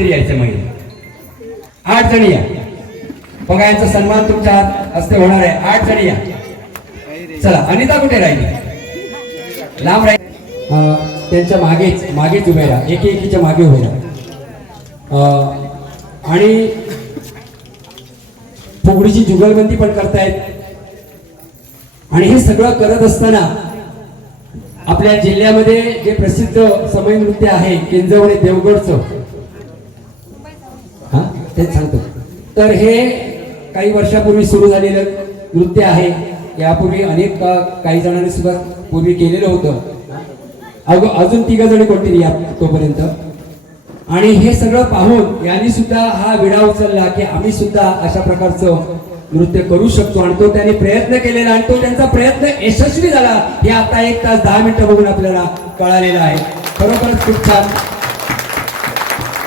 महिला. आठ जणी या. बघा यांचा सन्मान तुमच्या हस्ते होणार आहे. आठ जणी या. चला अनिता कुठे राहिली? लांब राहील. त्यांच्या मागेच मागेच उभे राहा. एकी एकीच्या मागे उभे राहा. अं, आणि फुगडीची जुगलबंदी पण करतायत. आणि हे सगळं करत असताना आपल्या जिल्ह्यामध्ये जे प्रसिद्ध समय नृत्य आहे किंजवणे देवगडचं तेच सांगतो. तर हे काही वर्षापूर्वी सुरू झालेलं नृत्य आहे. यापूर्वी अनेक का- काही जणांनी सुद्धा पूर्वी केलेलं होतं. अग अजून तिघ जणी या तोपर्यंत? आणि हे सगळं पाहून यांनी सुद्धा हा विडा उचलला की आम्ही सुद्धा अशा प्रकारचं नृत्य करू शकतो. आणि तो त्यांनी प्रयत्न केलेला आणि तो त्यांचा प्रयत्न यशस्वी झाला. हे आता एक तास दहा मिनिटं बघून आपल्याला कळालेलं आहे. खरोखरच खूप छान.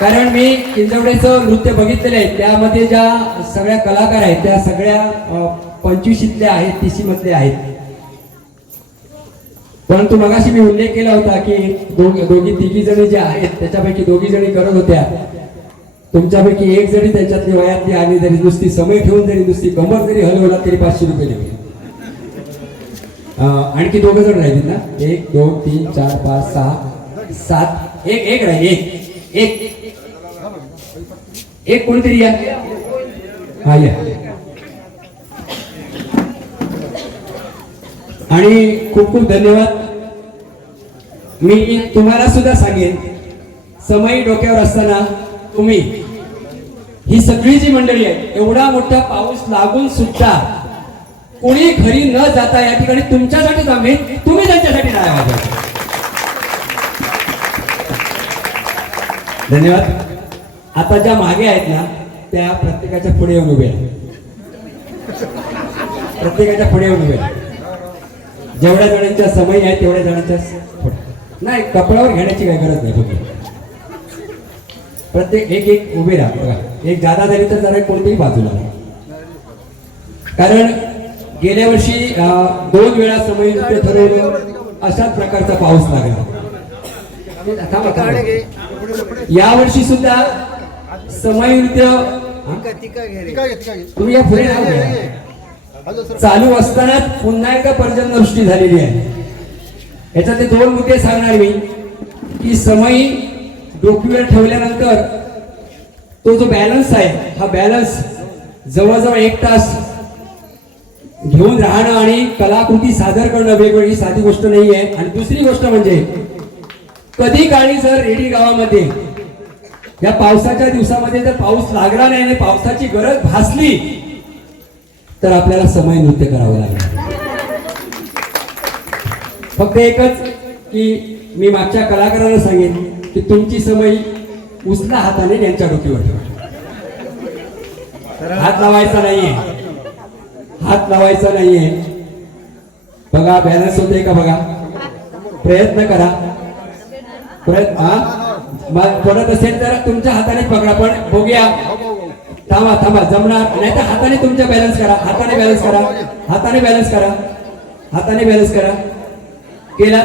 कारण मी किंजवडेचं नृत्य बघितलेलं आहे. त्यामध्ये ज्या सगळ्या कलाकार आहेत त्या सगळ्या पंचवीशीतल्या आहेत तीशी मधल्या आहेत. परंतु मगाशी मी उल्लेख केला होता की दोघी दोघी तिघी जणी ज्या आहेत त्याच्यापैकी दोघी जणी करत होत्या. तुमच्यापैकी एक जरी त्याच्यातली वयातली आणि जरी नुसती समय ठेवून जरी नुसती कमर जरी हलवला तरी पाचशे रुपये देऊ. आणखी दोघं जण राहिलीत ना? एक दोन तीन चार पाच सहा सात एक एक राहील एक एक. एक कोणीतरी या. हा या. आणि खूप खूप धन्यवाद. मी तुम्हाला सुद्धा सांगेन समय डोक्यावर असताना तुम्ही ही सगळी जी मंडळी आहे एवढा मोठा पाऊस लागून सुद्धा कोणी घरी न जाता या ठिकाणी तुमच्यासाठी थांबेल तुम्ही त्यांच्यासाठी नाही धन्यवाद. आता ज्या मागे आहेत ना त्या प्रत्येकाच्या पुढे येऊन उभे आहेत. प्रत्येकाच्या पुढे येऊन उभे आहेत. जेवढ्या जणांच्या समय आहे तेवढ्या जणांच्या पुढे. नाही कपड्यावर घेण्याची काही गरज नाही फक्त. प्रत्येक एक एक उभे राहा बघा. एक जादा झाली तर जरा कोणतीही बाजूला कारण गेल्या वर्षी दोन वेळा समय नृत्य ठरवलं अशाच प्रकारचा पाऊस लागला. या वर्षी सुद्धा समय नृत्य हा? तुम्ही या पुढे. चालू असताना पुन्हा एकदा पर्जन्यवृष्टी झालेली आहे. याच्यातले दोन मुद्दे सांगणार मी. की समय डोकीवर ठेवल्यानंतर तो जो बॅलन्स आहे हा बॅलन्स जवळजवळ एक तास घेऊन राहणं आणि कलाकृती सादर करणं वेगवेगळी साधी गोष्ट नाही आहे आणि दुसरी गोष्ट म्हणजे कधी काळी जर रेडी गावामध्ये या पावसाच्या दिवसामध्ये जर पाऊस लागला नाही आणि पावसाची गरज भासली तर आपल्याला समय नृत्य करावं लागेल फक्त एकच की मी मागच्या कलाकारांना सांगेन की तुमची समय उचला हाताने यांच्या डोकीवर ठेवा. हात लावायचा नाहीये. हात लावायचा नाहीये. बघा बॅलन्स होते का बघा? प्रयत्न करा. प्रयत्न हा? मग पडत असेल तर तुमच्या हाताने पकडा पण बघूया. थांबा थांबा जमणार. नाही तर हाताने तुमच्या बॅलन्स करा. हाताने बॅलन्स करा. हाताने बॅलन्स करा. हाताने बॅलन्स करा. केला?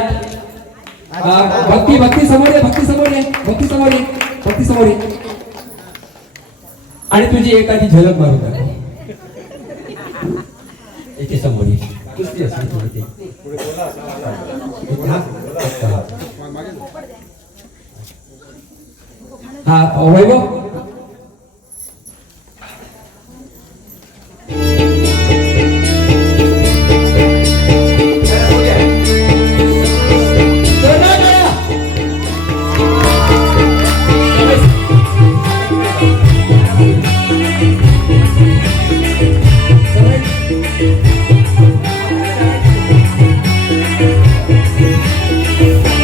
भक्ती भक्ती समोर आहे भक्ती समोर आहे भक्ती समोर आहे भक्ती समोर आहे आणि तुझी एखादी झलक मारू का इथे समोर ये. कुस्ती असते थोडी ते. इथे हा. हा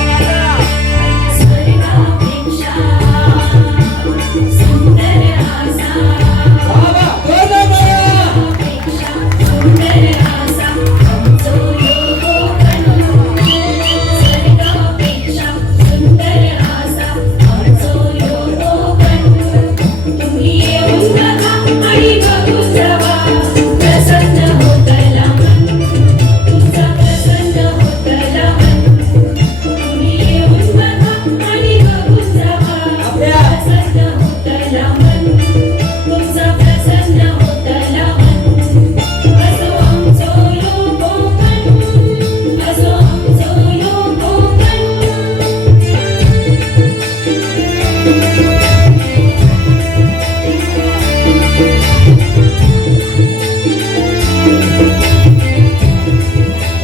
you.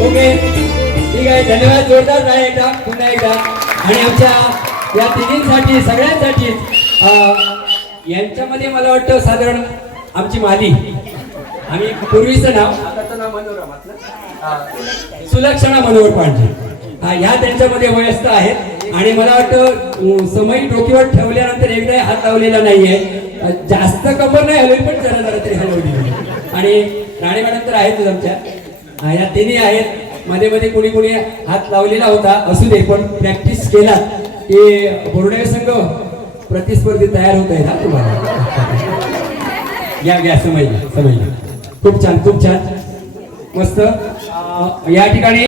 ठीक आहे ठीक जोरदार राहा एकदा पुन्हा एकदा आणि आमच्या या तिघींसाठी सगळ्यांसाठी यांच्यामध्ये मला वाटतं साधारण आमची माली. आम्ही पूर्वीचं नाव? सुलक्षणा मनोहर पांढरे हा ह्या त्यांच्यामध्ये वयस्क आहेत. आणि मला वाटतं समय डोक्यावर ठेवल्यानंतर एकदा हात लावलेला नाहीये. जास्त कंबर नाही हलवली पण जरा जरा तरी हलवली. आणि राणे मॅडम तर आहेतच आमच्या. या तिन्ही आहेत. मध्ये मध्ये कोणी कोणी हात लावलेला होता. असू दे पण प्रॅक्टिस केला की बोर्डे संघ प्रतिस्पर्धी तयार होत आहे ना तुम्हाला. या घ्या समजलं समय खूप छान खूप छान. मस्त. अं, या ठिकाणी